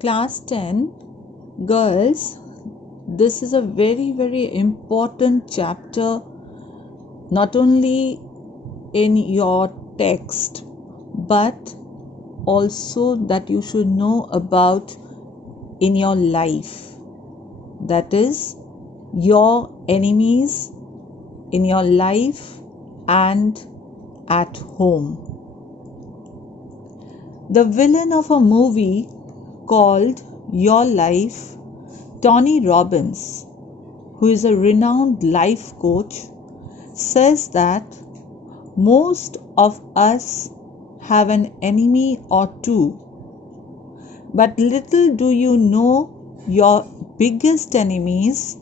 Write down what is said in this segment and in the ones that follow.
Class 10, girls, this is a very, very important chapter, not only in your text, but also that you should know about in your life. That is, your enemies in your life and at home. The villain of a movie called Your Life, Tony Robbins, who is a renowned life coach, says that most of us have an enemy or two, but little do you know your biggest enemies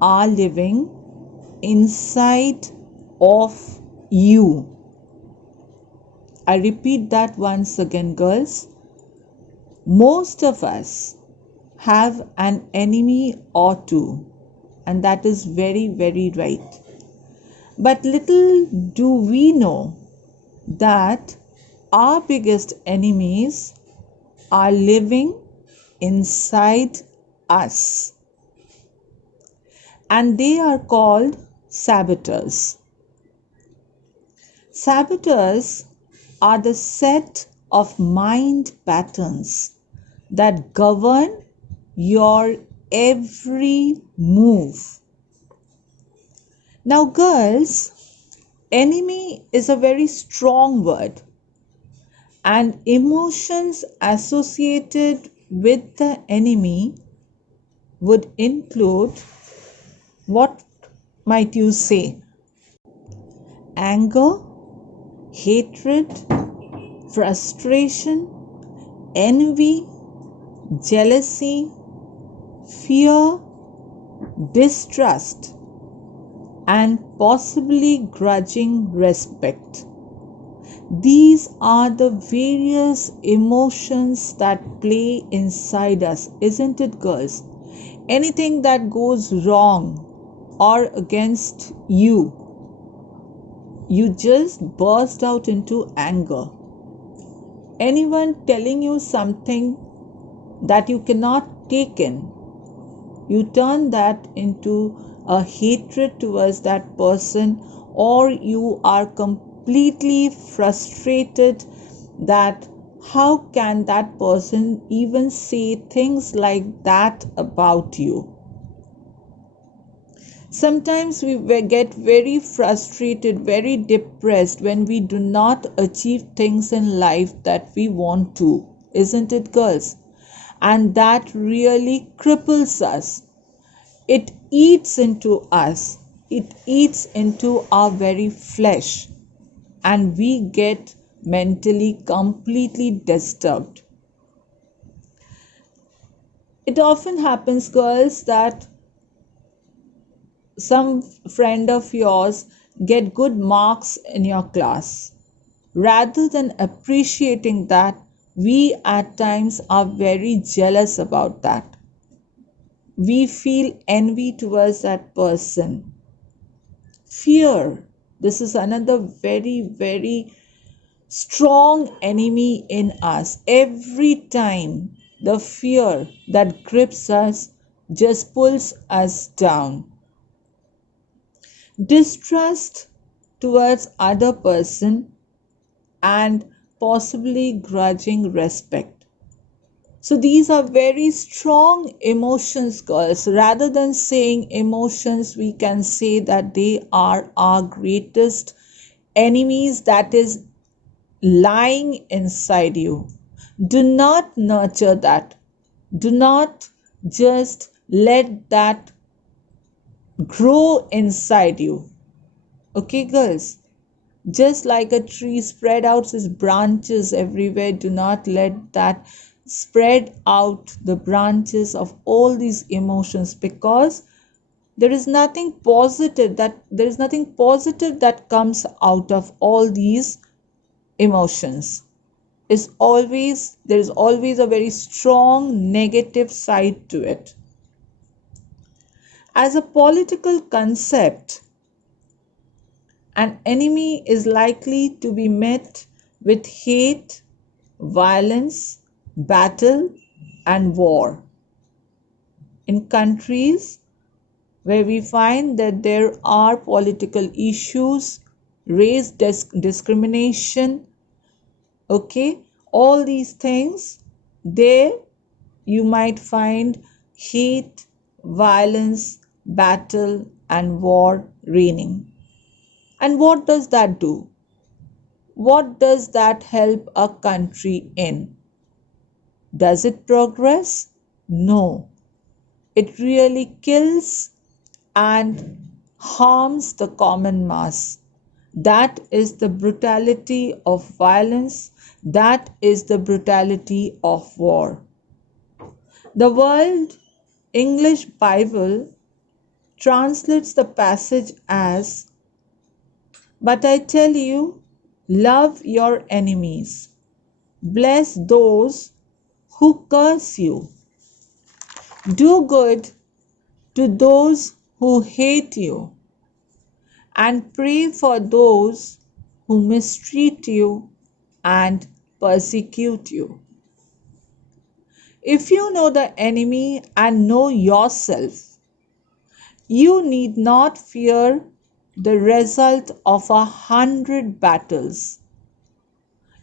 are living inside of you. I repeat that once again, girls. Most of us have an enemy or two, and that is very, very right. But little do we know that our biggest enemies are living inside us, and they are called saboteurs. Saboteurs are the set of mind patterns that govern your every move. Now, girls, enemy is a very strong word, and emotions associated with the enemy would include, what might you say? Anger, hatred, frustration, envy, jealousy, fear, distrust, and possibly grudging respect. These are the various emotions that play inside us, isn't it, girls? Anything that goes wrong or against you, you just burst out into anger. Anyone telling you something that you cannot take in, you turn that into a hatred towards that person, or you are completely frustrated that how can that person even say things like that about you. Sometimes we get very frustrated, very depressed when we do not achieve things in life that we want to, isn't it, girls? And that really cripples us. It eats into us, it eats into our very flesh, and we get mentally completely disturbed. It often happens, girls, that some friend of yours get good marks in your class. Rather than appreciating that, we at times are very jealous about that. We feel envy towards that person. Fear. This is another very, very strong enemy in us. Every time the fear that grips us just pulls us down. Distrust towards other person and possibly grudging respect. So these are very strong emotions, girls. Rather than saying emotions, we can say that they are our greatest enemies that is lying inside you. Do not nurture that. Do not just let that grow inside you. Okay, girls? Just like a tree spread out its branches everywhere, do not let that spread out the branches of all these emotions, because there is nothing positive that comes out of all these emotions. There is always a very strong negative side to it. As a political concept, an enemy is likely to be met with hate, violence, battle, and war. In countries where we find that there are political issues, race discrimination, okay, all these things, there you might find hate, violence, battle, and war reigning. And what does that do? What does that help a country in? Does it progress? No. It really kills and harms the common mass. That is the brutality of violence. That is the brutality of war. The World English Bible translates the passage as, "But I tell you, love your enemies, bless those who curse you, do good to those who hate you, and pray for those who mistreat you and persecute you." If you know the enemy and know yourself, you need not fear the result of 100 battles.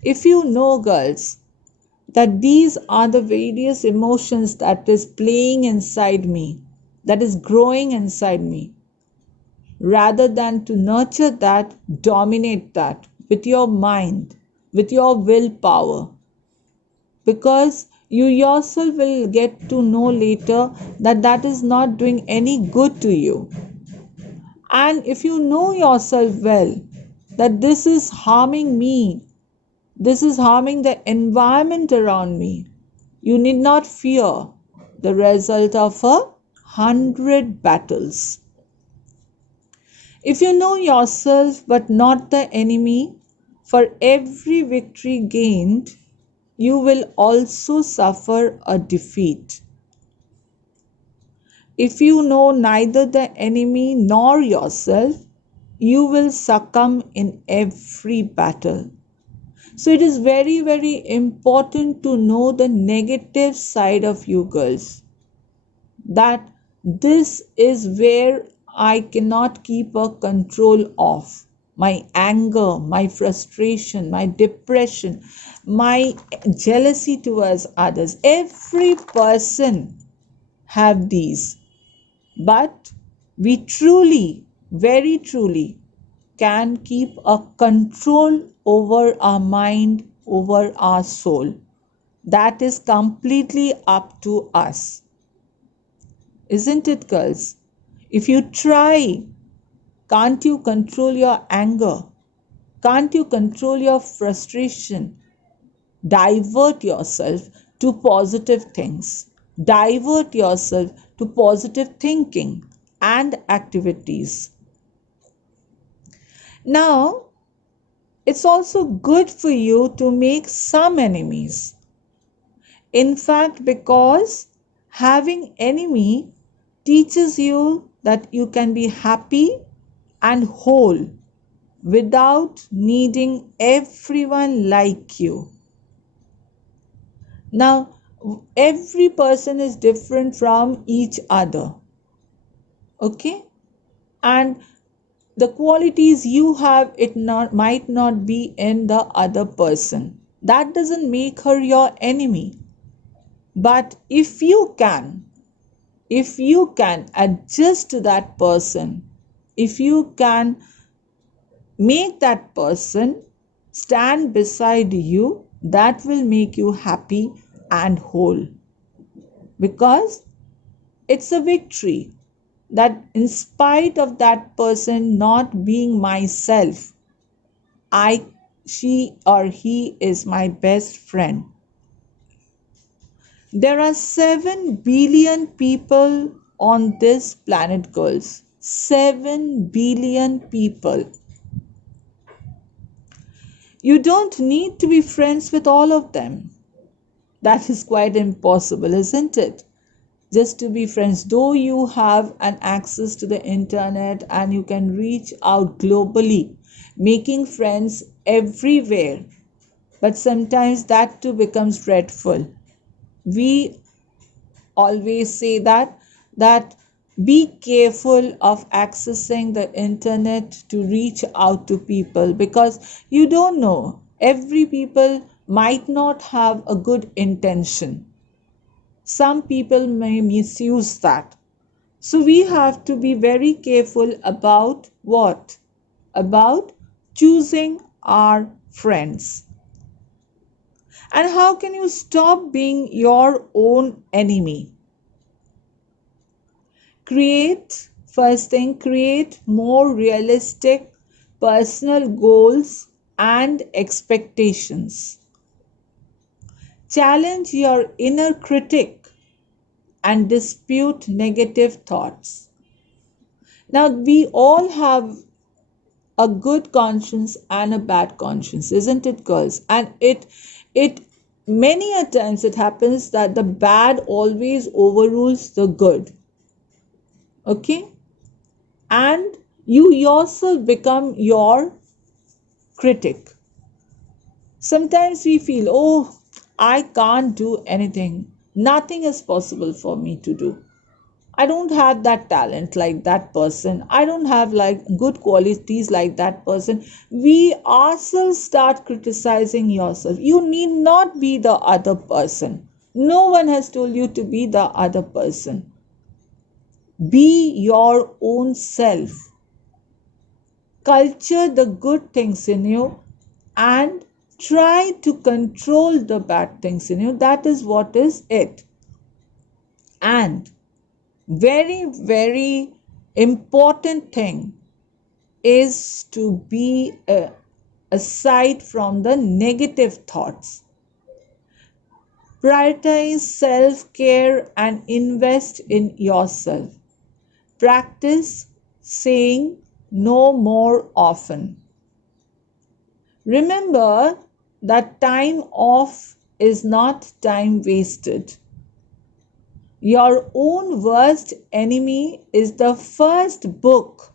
If you know, girls, that these are the various emotions that is playing inside me, that is growing inside me, rather than to nurture that, dominate that with your mind, with your willpower, because you yourself will get to know later that that is not doing any good to you. And if you know yourself well that this is harming me, this is harming the environment around me, you need not fear the result of 100 battles. If you know yourself but not the enemy, for every victory gained, you will also suffer a defeat. If you know neither the enemy nor yourself, you will succumb in every battle. So it is very, very important to know the negative side of you, girls. That this is where I cannot keep a control of my anger, my frustration, my depression, my jealousy towards others. Every person have these, but we truly, very truly can keep a control over our mind, over our soul. That is completely up to us. Isn't it, girls? If you try, can't you control your anger? Can't you control your frustration? Divert yourself to positive things. Divert yourself to positive thinking and activities. Now, it's also good for you to make some enemies. In fact, because having enemy teaches you that you can be happy and whole without needing everyone like you. Now, every person is different from each other. Okay? And the qualities you have, might not be in the other person. That doesn't make her your enemy. But if you can adjust to that person, if you can make that person stand beside you, that will make you happy and whole, because it's a victory that in spite of that person not being myself, she or he is my best friend. There are 7 billion people on this planet, girls. 7 billion people. You don't need to be friends with all of them. That is quite impossible, isn't it? Just to be friends, though you have an access to the internet and you can reach out globally, making friends everywhere, but sometimes that too becomes dreadful. We always say that be careful of accessing the internet to reach out to people, because you don't know, every people might not have a good intention. Some people may misuse that. So we have to be very careful about what? About choosing our friends. And how can you stop being your own enemy? First thing, create more realistic personal goals and expectations. Challenge your inner critic and dispute negative thoughts. Now, we all have a good conscience and a bad conscience, isn't it, girls? And it many a times it happens that the bad always overrules the good. Okay? And you yourself become your critic. Sometimes we feel, oh, I can't do anything. Nothing is possible for me to do. I don't have that talent like that person. I don't have like good qualities like that person. We ourselves start criticizing yourself. You need not be the other person. No one has told you to be the other person. Be your own self. Culture the good things in you and try to control the bad things in you. That is what is it. And very, very important thing is to be aside from the negative thoughts. Prioritize self care and invest in yourself. Practice saying no more often. Remember that time off is not time wasted. Your Own Worst Enemy is the first book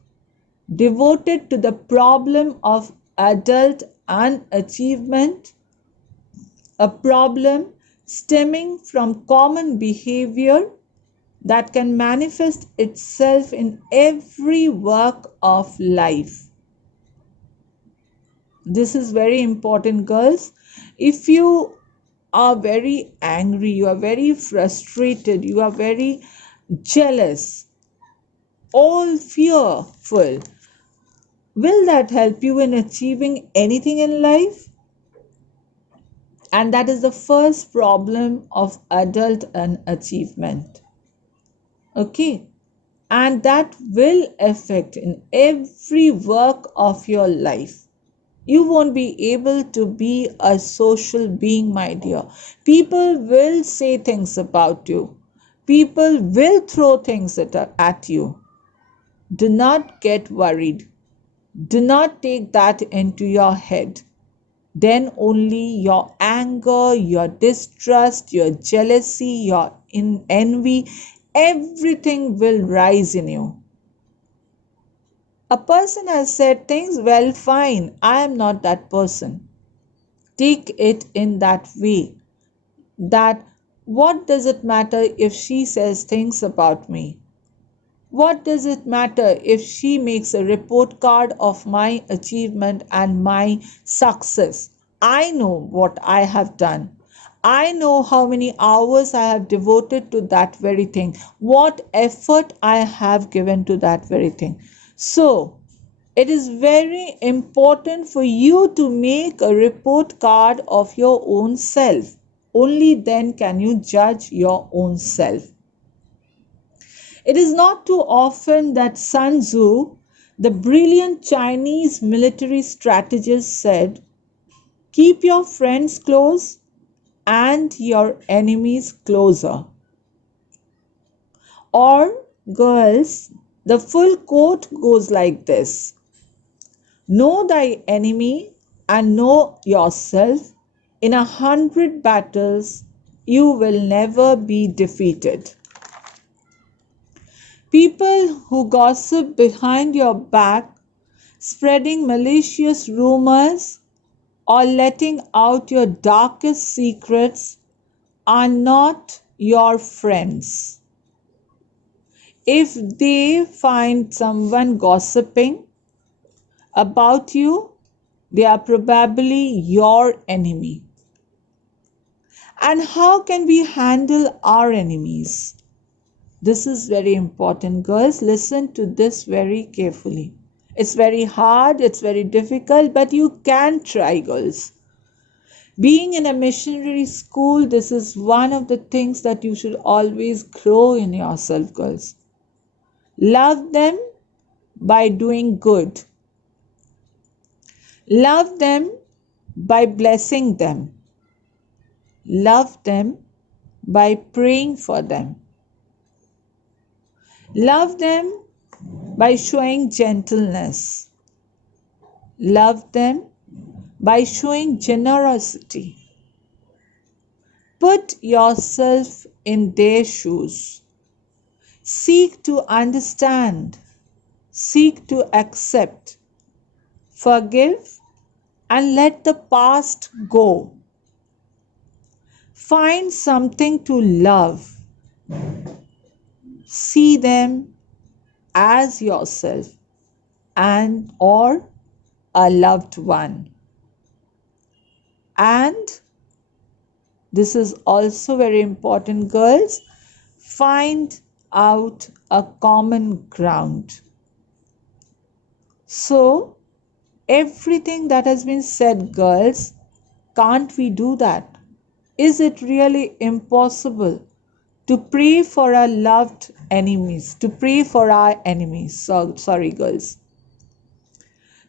devoted to the problem of adult unachievement, a problem stemming from common behavior that can manifest itself in every work of life. This is very important, girls. If you are very angry, you are very frustrated, you are very jealous, all fearful, will that help you in achieving anything in life? And that is the first problem of adult unachievement. Okay. And that will affect in every work of your life. You won't be able to be a social being, my dear. People will say things about you. People will throw things at you. Do not get worried. Do not take that into your head. Then only your anger, your distrust, your jealousy, your envy, everything will rise in you. A person has said things, well, fine, I am not that person. Take it in that way, that what does it matter if she says things about me? What does it matter if she makes a report card of my achievement and my success? I know what I have done. I know how many hours I have devoted to that very thing, what effort I have given to that very thing. So, it is very important for you to make a report card of your own self. Only then can you judge your own self. It is not too often that Sun Tzu, the brilliant Chinese military strategist, said, keep your friends close and your enemies closer. Or, girls, the full quote goes like this: know thy enemy and know yourself. In 100 battles, you will never be defeated. People who gossip behind your back, spreading malicious rumors, or letting out your darkest secrets are not your friends. If they find someone gossiping about you, they are probably your enemy. And how can we handle our enemies? This is very important, girls. Listen to this very carefully. It's very hard, it's very difficult, but you can try, girls. Being in a missionary school, this is one of the things that you should always grow in yourself, girls. Love them by doing good. Love them by blessing them. Love them by praying for them. Love them by showing gentleness. Love them by showing generosity. Put yourself in their shoes. Seek to understand. Seek to accept. Forgive and let the past go. Find something to love. See them as yourself and or a loved one. And this is also very important, girls. Find out a common ground. So, everything that has been said, girls, can't we do that? Is it really impossible to pray for our loved enemies, to pray for our enemies? Sorry, girls.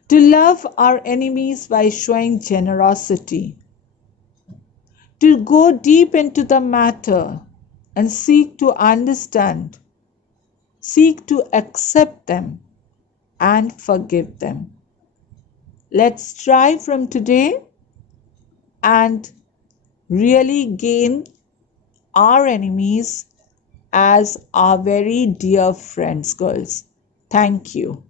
To love our enemies by showing generosity, to go deep into the matter and seek to understand, seek to accept them and forgive them. Let's try from today and really gain our enemies as our very dear friends, girls. Thank you.